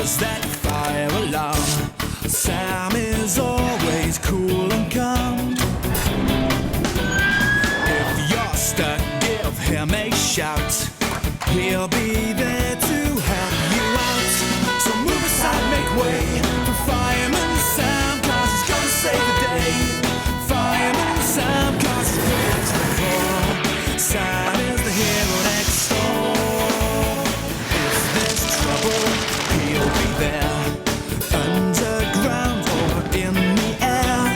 There's that fire alarm. Sam is always cool and calm. If you're stuck, give him a shout. He'll be there to help you out. So move aside, make way for Fireman Sam, 'cause he's gonna save the day. Fireman Sam, 'cause he's brave to the core. Sam is the hero next door. If there's trouble, he'll be there. Underground or in the air.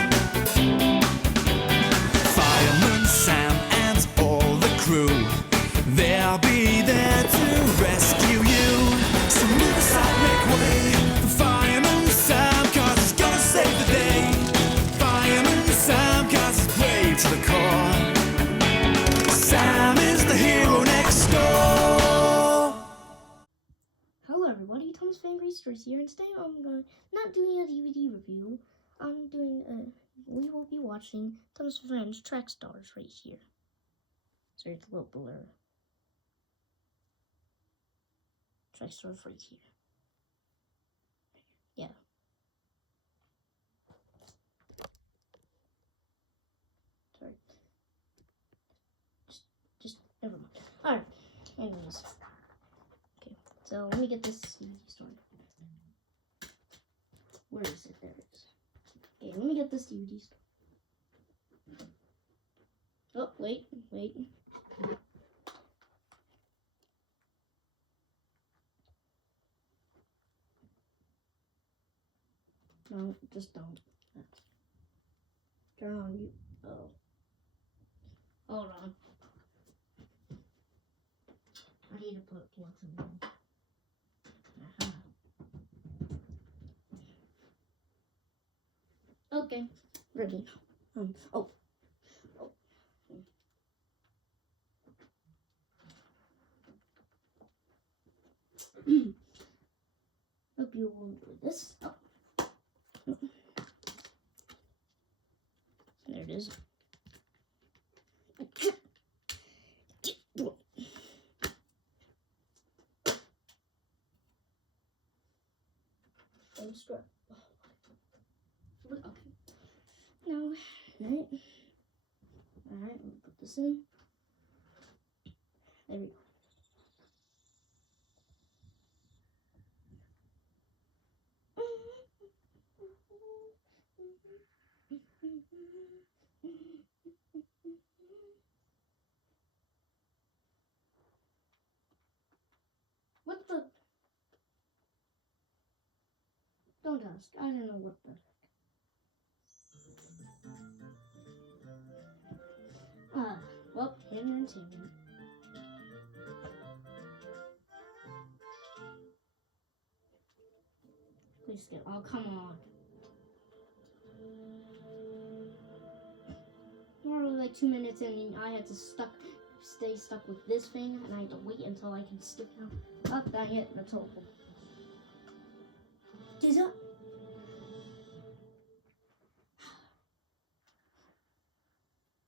Fireman Sam and all the crew, they'll be there to rescue you. So move aside, make way for Fireman Sam, 'cause he's gonna save the day. Fireman Sam, 'cause he's brave to the core. Sam is the hero next door. Hello everybody, Thomas Fan Great Stories here, and today not doing a DVD review. We will be watching Thomas Friends Track Stars right here. Sorry, it's a little blur. Track Stars right here. Yeah. Sorry. Just never mind. Alright, anyways. Okay, so let me get this DVD started. Where is it? There it is. Okay, let me get this DVD started. Oh, wait. No, just don't. Turn on you. Oh. Hold on. I need to put plugs in there. Okay, ready. Oh. Hope you will enjoy this. Oh. There it is. I'm strapped. Okay. Now, alright, we'll put this in. There we go. What the? Don't ask. I don't know what the heck. Well, entertainment. Please skip. Oh, come on. Normally, like 2 minutes in, and I had to stay stuck with this thing, and I had to wait until I can skip now. Oh, dang it, that's awful. Is that?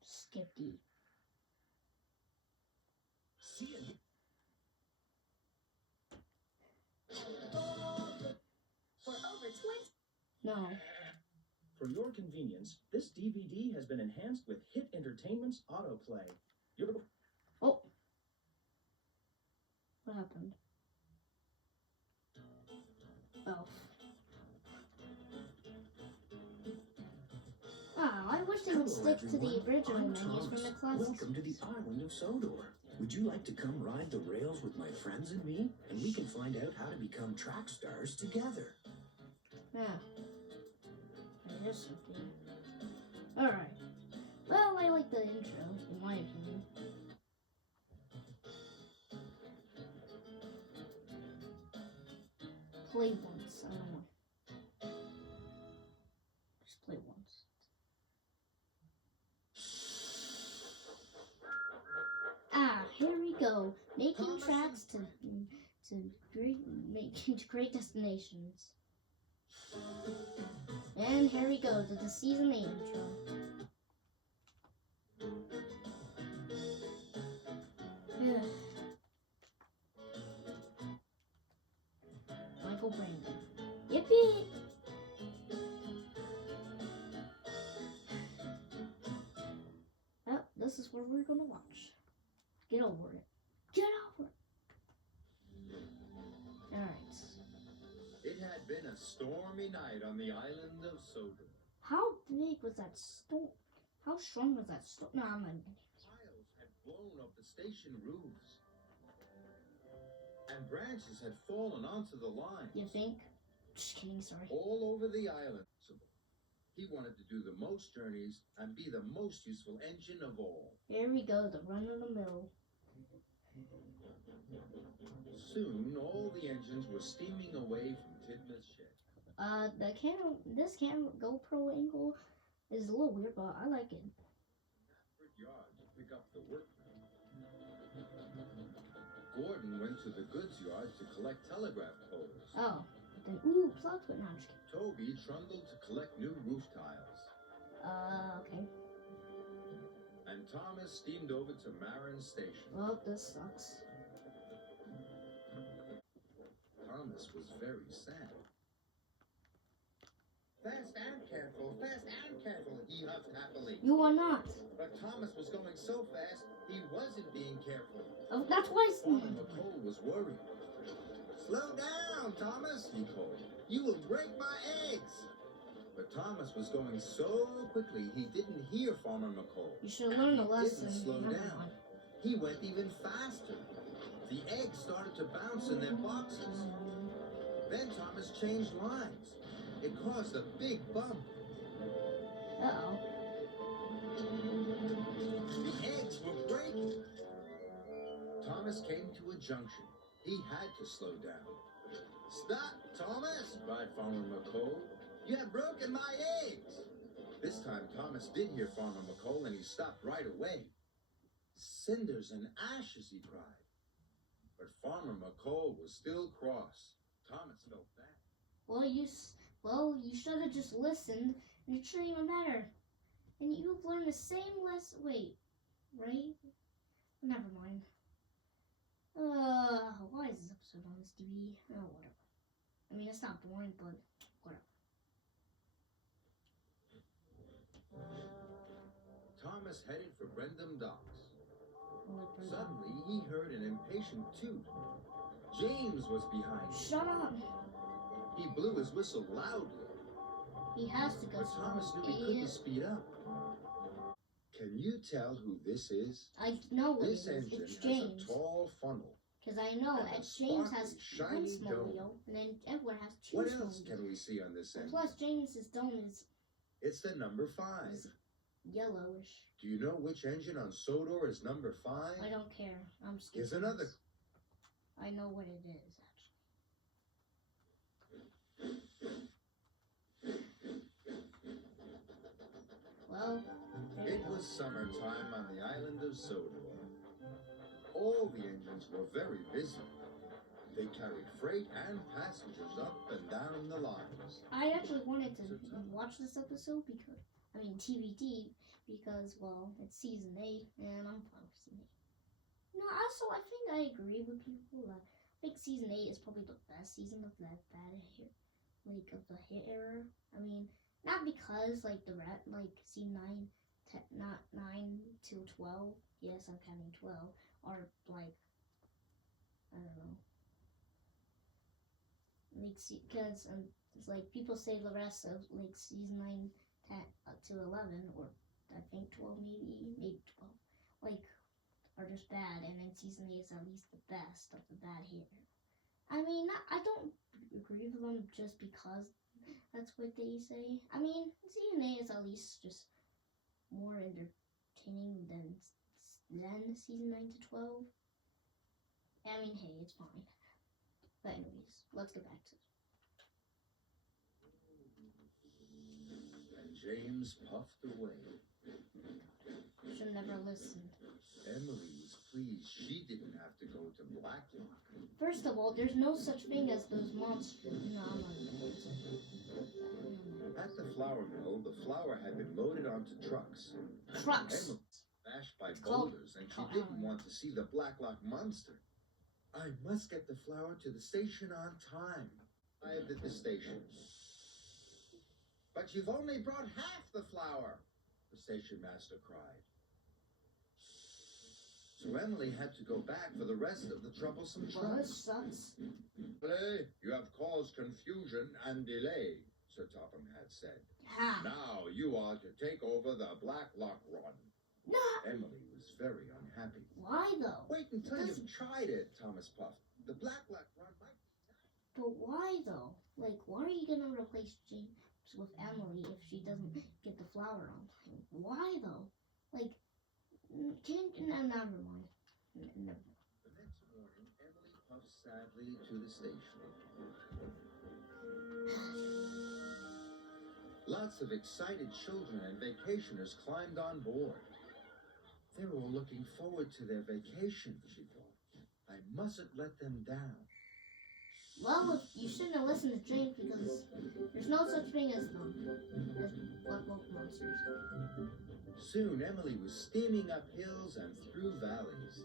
Skippy. For over 20. No. For your convenience, this DVD has been enhanced with Hit Entertainment's autoplay. Oh. What happened? Oh. Oh, I wish they would stick to the original menus from the classics. Welcome to the island of Sodor. Would you like to come ride the rails with my friends and me? And we can find out how to become track stars together. Yeah. There's something. Alright. Well, I like the intro, in my opinion. Play once, I don't know. Just play once. Here we go. Making tracks to great destinations. And here we go to the season 8 intro. Uncle Brandon. Yippee! Well, this is what we're gonna watch. Get over it. Get over it. Alright. It had been a stormy night on the island of Sodor. How big was that storm? How strong was that storm? No, I'm not even. Piles had blown up the station roofs, and branches had fallen onto the line You think? Just kidding, sorry. all over the island. So he wanted to do the most journeys and be the most useful engine of all. Here we go, the run of the mill. Soon, all the engines were steaming away from Tidmouth's shed. The camera, this camera GoPro angle is a little weird, but I like it. Bradford Yard to pick up the workmen. Gordon went to the goods yard to collect telegraph poles. Oh, then ooh, plot twist. No, I'm just kidding. Toby trundled to collect new roof tiles. Okay. And Thomas steamed over to Marin Station. Well, this sucks. Thomas was very sad. Fast and careful, he huffed happily. You are not. But Thomas was going so fast, he wasn't being careful. Oh, that's why. Farmer McCole was worried. Slow down, Thomas, he called. You will break my eggs. But Thomas was going so quickly, he didn't hear Farmer McCole. You should learn a lesson. Didn't slow Never down. mind. He went even faster. The eggs started to bounce in their boxes. Then Thomas changed lines. It caused a big bump. Uh-oh. The eggs were breaking. Thomas came to a junction. He had to slow down. Stop, Thomas, cried Farmer McCole. You have broken my eggs. This time Thomas did hear Farmer McCole and he stopped right away. Cinders and ashes, he cried. But Farmer McCole was still cross. Thomas felt bad. Well, you should have just listened, and it shouldn't even matter. And you've learned the same lesson. Wait, right? Never mind. Why is this episode on this DVD? Oh, whatever. I mean, it's not boring, but whatever. Thomas headed for Brendam Docks. Like, Suddenly, he heard an impatient toot. James was behind him. shut up. He blew his whistle loudly, He has to go but Thomas knew he couldn't speed up. Can you tell who this is? I know what This it is. engine It's has James. a tall funnel. Because I know and a that James has sparkly, one shiny Smolio, dome. and then Edward has two What else Smolio. can we see on this And engine? plus, James's dome is It's the number 5. Is- yellowish. Do you know which engine on Sodor is number 5? I don't care. I'm just Here's kidding. another. I know what it is, actually. Well, there It you go. was summertime on the island of Sodor. All the engines were very busy. They carried freight and passengers up and down the lines. I actually wanted to watch this episode TVD, because, well, it's season 8, and I'm fine with season 8. No, also, I think I agree with people that I think season 8 is probably the best season of that bad hit, of the hit era. I mean, not because, season 9, not 9 till 12, yes, I'm counting 12, are, I don't know. Because, people say the rest of, season 9 to 11, or I think 12 maybe 12, are just bad, and then season 8 is at least the best of the bad hit. I mean, I don't agree with them just because that's what they say. I mean, season 8 is at least just more entertaining than season 9 to 12. I mean, hey, it's fine. But anyways, let's get back to it. And James puffed away. Should never listened. Emily was pleased she didn't have to go to Blacklock. First of all, there's no such thing as those monsters. No, I'm not gonna say that. At the flour mill, the flour had been loaded onto trucks. Trucks. Emily was smashed by It's called- boulders, and she called- didn't want to see the Blacklock monster. I must get the flour to the station on time. arrived at the station. But you've only brought half the flour, the station master cried. So Emily had to go back for the rest of the troublesome Well, this trucks. sucks. Emily, you have caused confusion and delay, Sir Topham had said. Ha! Now you are to take over the Black Lock Run. No! Emily was very unhappy. Why though? Wait until Doesn't- you've tried it, Thomas puffed. The Black Lock Run might be nice. But why though? Like, why are you gonna replace James with Emily if she doesn't get the flour on time? Why though? Like, change. No, never mind. Never. The next morning, Emily puffed sadly to the station. Lots of excited children and vacationers climbed on board. They were all looking forward to their vacation, she thought. I mustn't let them down. Well, you shouldn't have listened to James because there's no such thing as them, as Black Lock monsters. Soon, Emily was steaming up hills and through valleys.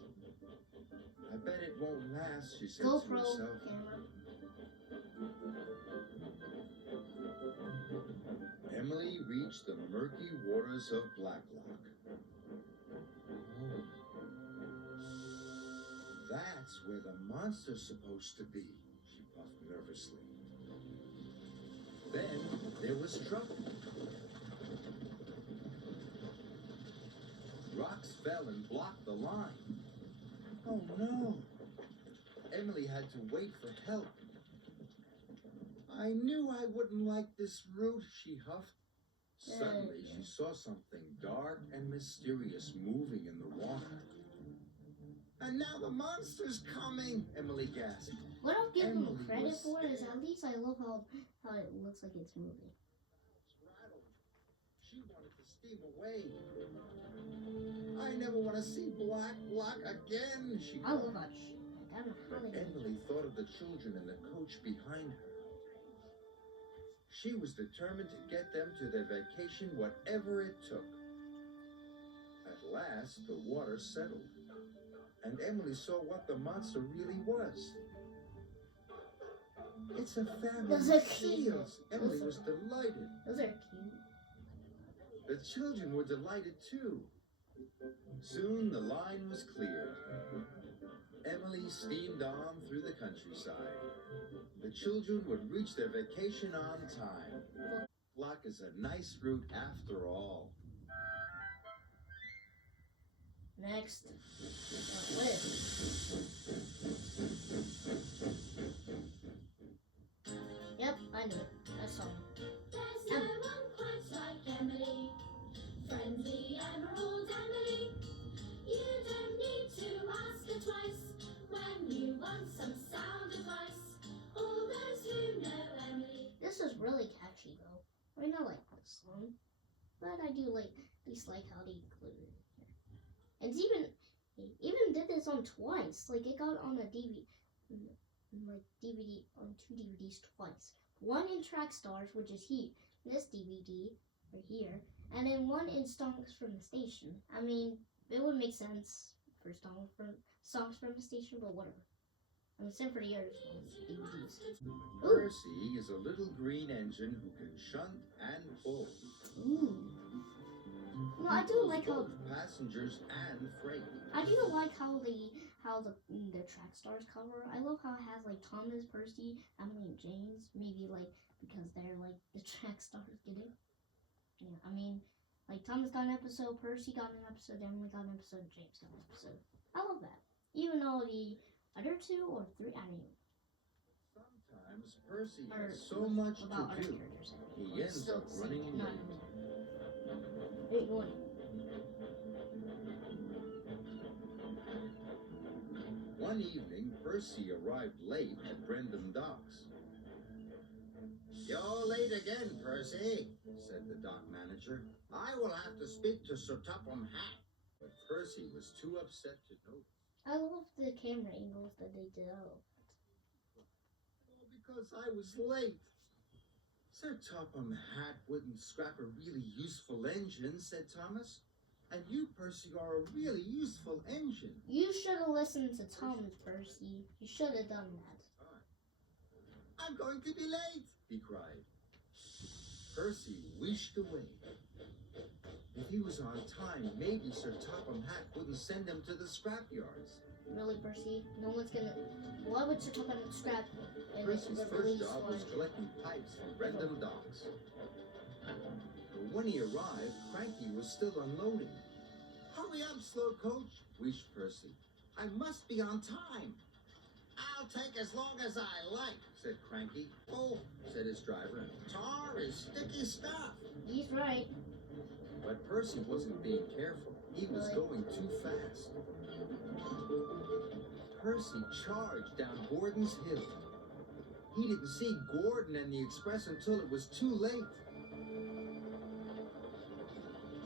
I bet it won't last, she said to GoPro herself. camera. Emily reached the murky waters of Blacklock. Oh. That's where the monster's supposed to be, she puffed nervously. Then there was trouble. Rocks fell and blocked the line. Oh no! Emily had to wait for help. I knew I wouldn't like this route, she huffed. Suddenly, she saw something dark and mysterious moving in the water. And now the monster's coming, Emily gasped. What I'll give them Emily credit was for is scared. at least I love how it looks like it's moving. Rattled. She wanted to steam away. I never want to see Black Lock again, she I love cried. that shit. I don't know how But they do Emily thought of the children in the coach behind her. She was determined to get them to their vacation, whatever it took. At last, the water settled, and Emily saw what the monster really was. It's a family Those of are cute. seals. Emily was delighted. Those are cute. The children were delighted too. Soon the line was cleared. Emily steamed on through the countryside. The children would reach their vacation on time. Lock is a nice route after all. Next. What is it? Yep, I knew it. I saw it. There's no one quite like Emily, friendly Emerald Emily. You don't need to ask her twice when you want some sound advice. All those who know Emily. This is really catchy though. I mean, I like this song, but I do like at least like how they included it here. And it's even did this on twice. Like it got on a DVD, like DVD on 2 DVDs twice. One in Track Stars, which is this DVD right here, and then one in Songs from the Station. I mean, it would make sense for songs from the station, but whatever. I mean, same for the others DVDs. Ooh. Percy is a little green engine who can shunt and pull. Ooh. No, I do like how Both passengers and freight. I do like how the Track Stars cover. I love how it has like Thomas, Percy, Emily, and James. Maybe like because they're like the Track Stars getting. Yeah, I mean, like Thomas got an episode, Percy got an episode, Emily got an episode, James got an episode. I love that. Even though the other 2 or 3, I don't know. Sometimes Percy Or has so much about to other do, characters. he ends Still up the same, running not late. Hey, go on. One evening, Percy arrived late at Brendam Docks. You're late again, Percy, said the dock manager. I will have to speak to Sir Topham Hatt. But Percy was too upset to notice. I love the camera angles that they developed. All because I was late. Sir Topham Hatt wouldn't scrap a really useful engine, said Thomas. And you, Percy, are a really useful engine. You should have listened to Thomas, Percy. You should have done that. I'm going to be late, he cried. Percy wished away. If he was on time, maybe Sir Topham Hatt wouldn't send him to the scrapyards. Really, Percy? No one's gonna. Why would you talk about scrap? And Percy's the first release job was one? collecting pipes from Rendham docks. But when he arrived, Cranky was still unloading. Hurry up, slow coach, wished Percy. I must be on time. I'll take as long as I like, said Cranky. Oh, said his driver. Tar is sticky stuff. He's right. But Percy wasn't being careful. He was going too fast. Percy charged down Gordon's Hill. He didn't see Gordon and the express until it was too late.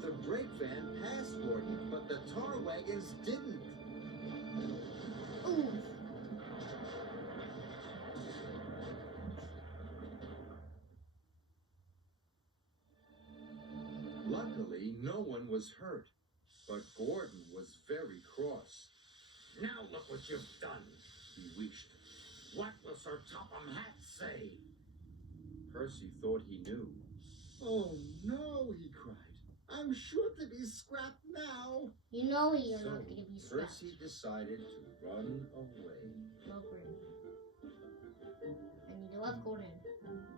The brake van passed Gordon, but the tar wagons didn't. Ooh. Luckily, no one was hurt, but Gordon was very cross. Now look what you've done, he wished. What will Sir Topham Hatt say? Percy thought he knew. Oh no, he cried. I'm sure to be scrapped now. You know you're So, not gonna be scrapped. Percy decided to run away. Love Gordon. And you love Gordon.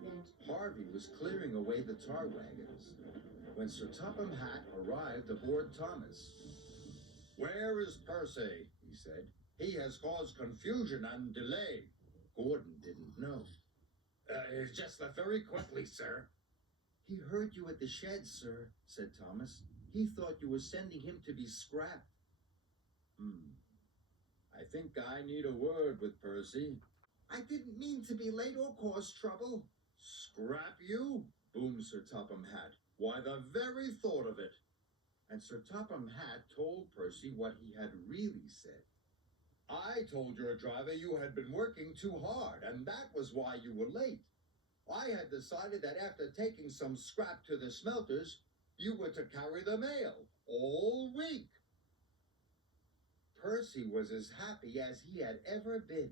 Good. Harvey was clearing away the tar wagons when Sir Topham Hatt arrived aboard Thomas. Where is Percy? He said. He has caused confusion and delay. Gordon didn't know. He's just left very quickly, sir. He heard you at the shed, sir, said Thomas. He thought you were sending him to be scrapped. I think I need a word with Percy. I didn't mean to be late or cause trouble. Scrap you? Boomed Sir Topham Hatt. Why, the very thought of it. And Sir Topham Hatt told Percy what he had really said. I told your driver you had been working too hard, and that was why you were late. I had decided that after taking some scrap to the smelters, you were to carry the mail all week. Percy was as happy as he had ever been.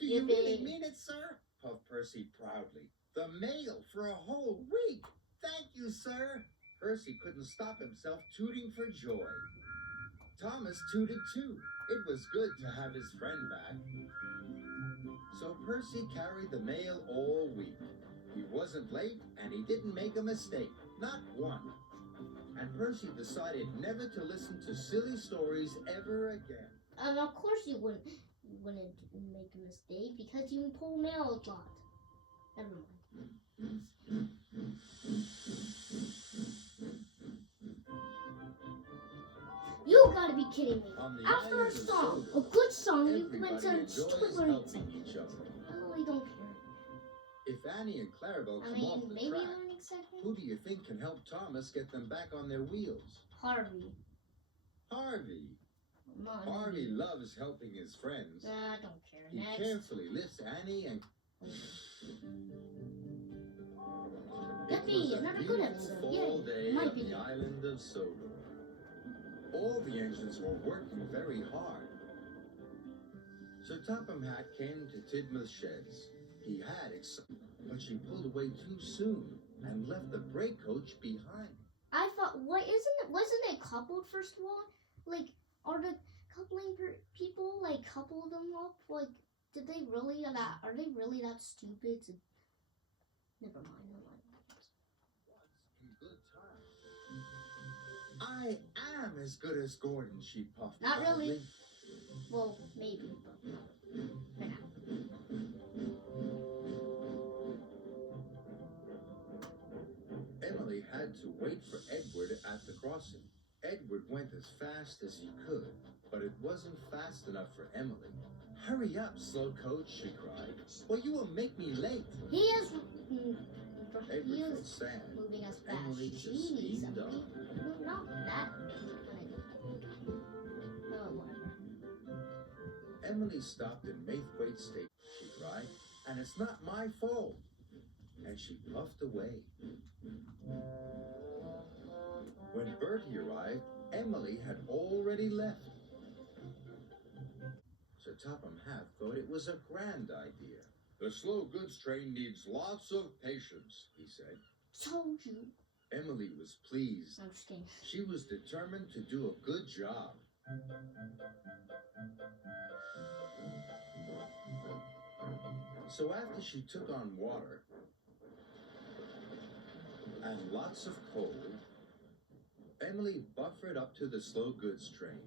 Do you really mean it, sir? Puffed Percy proudly. The mail for a whole week. Thank you, sir. Percy couldn't stop himself tooting for joy. Thomas tooted too. It was good to have his friend back. So Percy carried the mail all week. He wasn't late and he didn't make a mistake. Not one. And Percy decided never to listen to silly stories ever again. Of course you wouldn't make a mistake because you pull mail a lot. Never mind. You gotta be kidding me. On the After a islands of song, a Sodor, good song, you went everybody to enjoys learning helping something. each other. I really don't care. If Annie and Clarabelle I come off mean, the maybe track, learning second. who do you think can help Thomas get them back on their wheels? Harvey. Harvey. Not Harvey me. loves helping his friends. Nah, I don't care. He Next. carefully lifts Annie and Yippee, it was a another good beautiful episode. fall Yay. day Might on be. the island of Sodor. All the engines were working very hard. Sir Topham Hatt came to Tidmouth Sheds. He had excitement, but she pulled away too soon and left the brake coach behind. I thought, wasn't it coupled first of all? Like, are the coupling people like couple them up? Like, are they really that stupid? Never mind. In good time. I am as good as Gordon, she puffed. Not really. proudly. Well, maybe, but for now. Emily had to wait for Edward at the crossing. Edward went as fast as he could, but it wasn't fast enough for Emily. Hurry up, slow coach, she cried, or you will make me late. He is Edward felt sad. moving as fast. Emily She just needs steamed something. on. No, not that. Oh, whatever. Emily stopped in Maithwaite Station, she cried, and it's not my fault. And she puffed away. When Bertie arrived, Emily had already left. Sir Topham Hatt thought it was a grand idea. The slow goods train needs lots of patience, he said. Told you. Emily was pleased. I'm just kidding. She was determined to do a good job. So after she took on water and lots of coal, Emily buffered up to the slow goods train.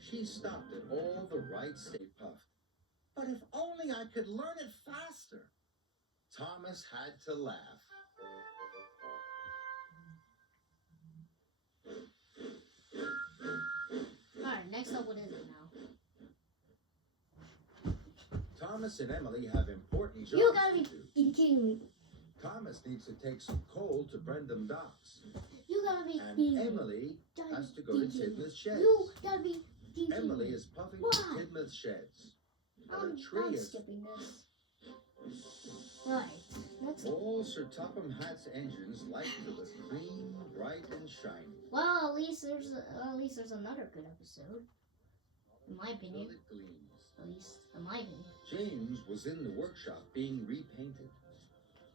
She stopped at all the right Stay Puffed. But if only I could learn it faster. Thomas had to laugh. Alright, next up, what is it now? Thomas and Emily have important jobs You gotta to be do. kidding me. Thomas needs to take some coal to Brendam Docks. You gotta be And kidding me. Emily has to go to Tidmouth Sheds. You gotta be kidding me. Emily is puffing Why? to Tidmouth Sheds. But a tree I'm is... skipping this. Right. Next up. All Sir Topham Hatt's engines light to the clean, bright, and shiny. Well, at least there's another good episode. In my Till opinion. it gleams. At least in my opinion. James was in the workshop being repainted.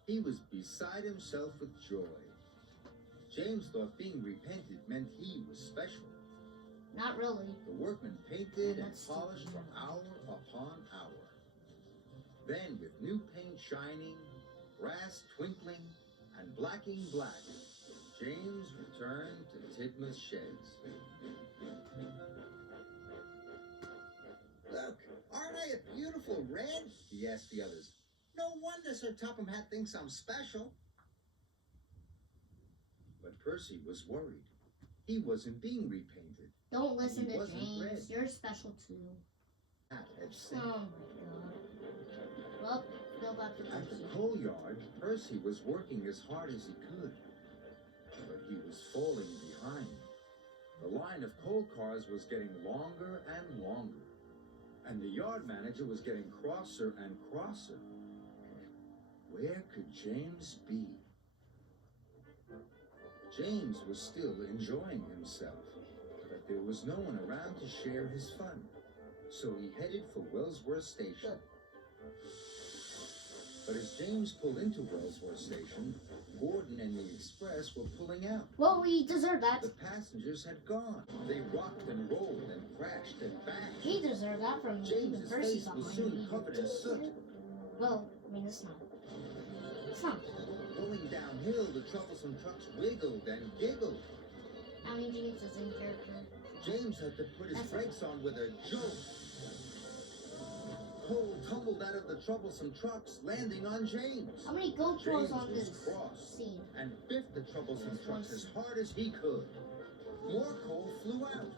He was beside himself with joy. James thought being repainted meant he was special. Not really. The workmen painted and That's polished for hour upon hour. Then, with new paint shining, brass twinkling, and blacking black, James returned to Tidmouth Sheds. Look, aren't I a beautiful red? He asked the others. No wonder Sir Topham Hatt thinks I'm special. But Percy was worried. He wasn't being repainted. Don't listen He to wasn't James. red. You're special too. Hatt had said. Oh my god. Well, go back to At the Percy. coal yard, Percy was working as hard as he could. But he was falling behind. The line of coal cars was getting longer and longer. And the yard manager was getting crosser and crosser. Where could James be? James was still enjoying himself, but there was no one around to share his fun. So he headed for Wellsworth Station. But as James pulled into Wellsworth Station, Gordon and the express were pulling out. Well, we deserve that. The passengers had gone. They rocked and rolled and crashed and bashed. We deserve that from even James's Percy face was soon behind me. covered in soot. Well, I mean, it's not. It's not. Going downhill, the troublesome trucks wiggled and giggled. I mean, James is in character. James had to put his That's brakes on with a jolt. Coal tumbled out of the troublesome trucks, landing on James. How many GoPros James on was this cross scene? and biffed the troublesome Yes, trucks once. as hard as he could. More coal flew out.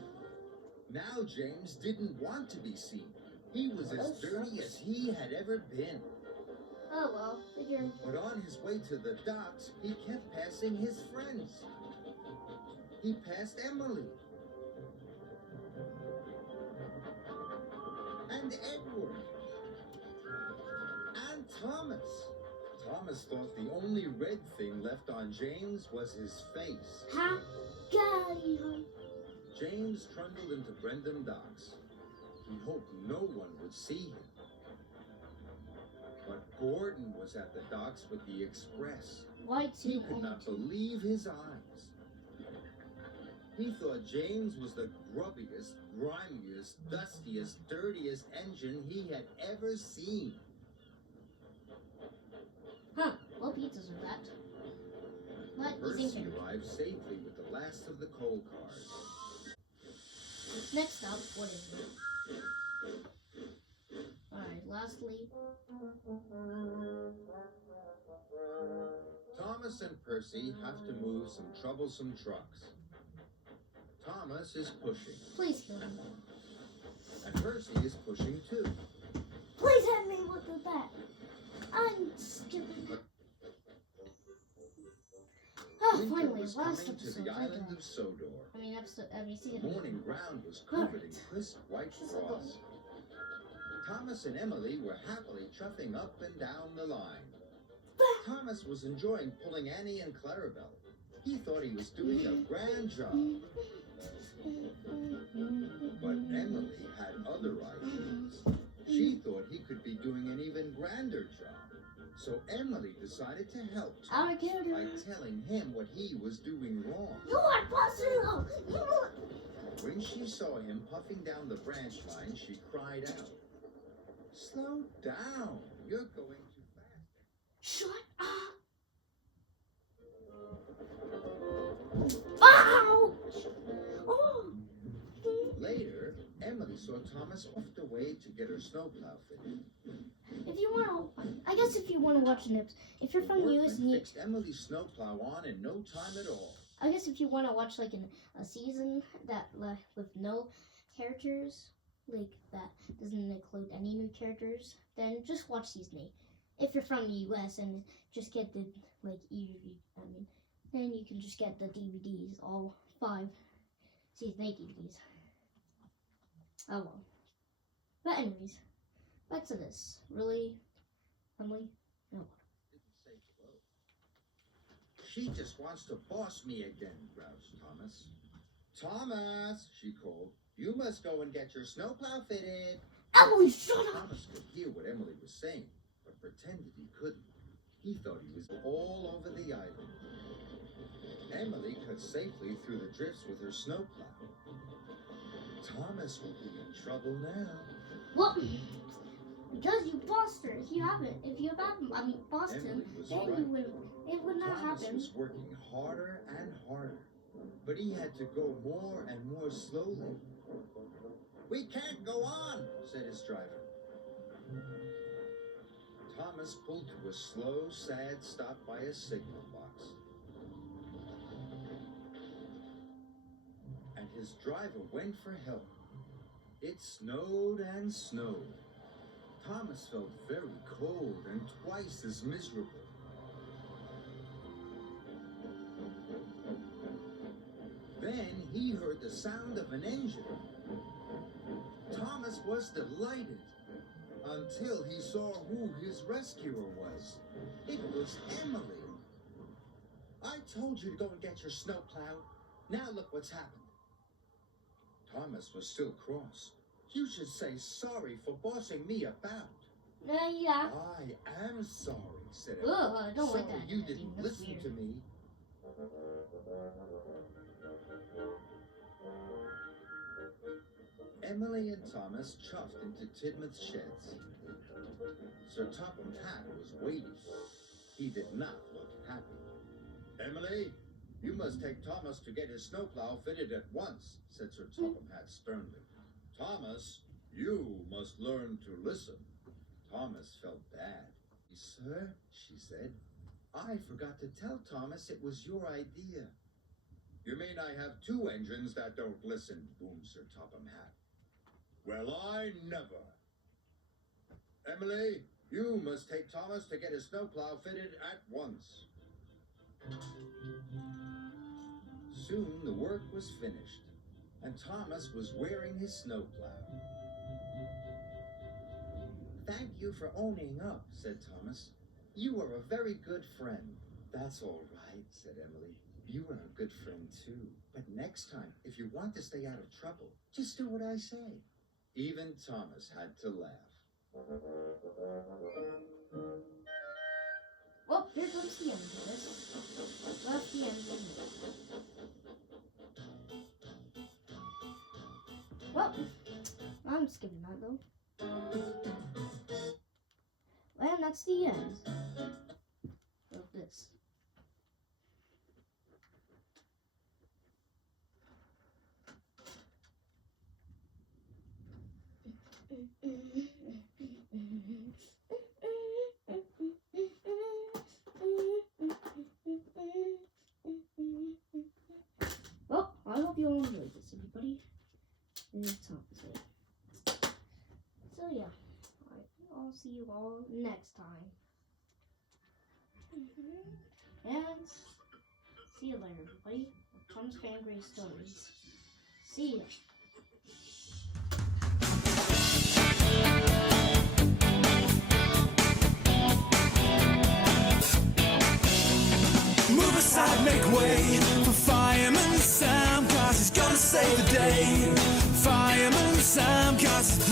Now James didn't want to be seen. He was as Those dirty trucks. as he had ever been. Oh well, figure. But on his way to the docks, he kept passing his friends. He passed Emily. And Edward. And Thomas. Thomas thought the only red thing left on James was his face. Ha! Got him. James trundled into Brendam Docks. He hoped no one would see him. But Gordon was at the docks with the express. Why He two? could not believe his eyes. He thought James was the grubbiest, grimiest, dustiest, dirtiest engine he had ever seen. Huh? Well, pizzas are that. But he's in Percy character. arrived safely with the last of the coal cars. Next up, what is it? Alright, lastly. Thomas and Percy have to move some troublesome trucks. Thomas is pushing, Please kill him. and Percy is pushing too. Please hit me with the bat. I'm skipping. Oh, Winter finally, was last coming to episode. the island of Sodor. I mean, episode. Have you seen it? Morning ground was covered in crisp white frost. Thomas and Emily were happily chuffing up and down the line. Thomas was enjoying pulling Annie and Clarabelle. He thought he was doing a grand job. But Emily had other ideas. She thought he could be doing an even grander job. So Emily decided to help Out Thomas of character. by telling him what he was doing wrong. You are possible. You are. When she saw him puffing down the branch line, she cried out, "Slow down! You're going too fast." Shut up. Ouch! Oh. Later, Emily saw Thomas off the way to get her snowplow fitted. If you want to, I guess if you want to watch an episode, if you're The from the US workman and you, fixed Emily's snowplow on in no time at all. I guess if you want to watch like a season that with no characters, like that doesn't include any new characters, then just watch season 8. If you're from the US and just get the then you can just get the DVDs, all 5 season 8 DVDs. Oh well. But anyways, back to this. Really, Emily? No. Didn't say hello. She just wants to boss me again, groused Thomas. "Thomas," she called, "you must go and get your snowplow fitted." Emily, shut up! Thomas could hear what Emily was saying, but pretended he couldn't. He thought he was all over the island. Emily cut safely through the drifts with her snowplow. Thomas will be in trouble now. What? Because you bossed her. If you haven't, bossed him, Emily was then right. you would. It would not Thomas happen. was working harder and harder, but he had to go more and more slowly. "We can't go on," said his driver. Thomas pulled to a slow, sad stop by a signal box. And his driver went for help. It snowed and snowed. Thomas felt very cold and twice as miserable. Then he heard the sound of an engine. Thomas was delighted until he saw who his rescuer was. It was Emily. "I told you to go and get your snowplow. Now look what's happened." Thomas was still cross. "You should say sorry for bossing me about." Yeah. "I am sorry," said Emily. Ugh, I don't like "Sorry that. you That's didn't weird. listen to me." Emily and Thomas chuffed into Tidmouth's sheds. Sir Topham Hatt was waiting. He did not look happy. "Emily, you must take Thomas to get his snowplow fitted at once," said Sir Topham Hatt sternly. "Thomas, you must learn to listen." Thomas felt bad. "Sir," she said, "I forgot to tell Thomas it was your idea." "You mean I have 2 engines that don't listen?" boomed Sir Topham Hatt. "Well, I never." "Emily, you must take Thomas to get his snowplow fitted at once." Soon the work was finished, and Thomas was wearing his snowplow. "Thank you for owning up," said Thomas. "You are a very good friend." "That's all right," said Emily. "You are a good friend too. But next time, if you want to stay out of trouble, just do what I say." Even Thomas had to laugh. Well, here comes the end of this. That's the end of it. Well, I'm skipping that though. And that's the end of this. Well, I hope you all enjoyed this, everybody. And it's opposite. So yeah, I'll see you all next time. And see you later, everybody. Tom's Fan Great Stories. See ya. Move aside, make way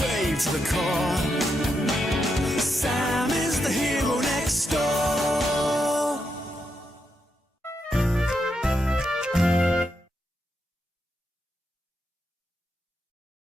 brave to the core. Sound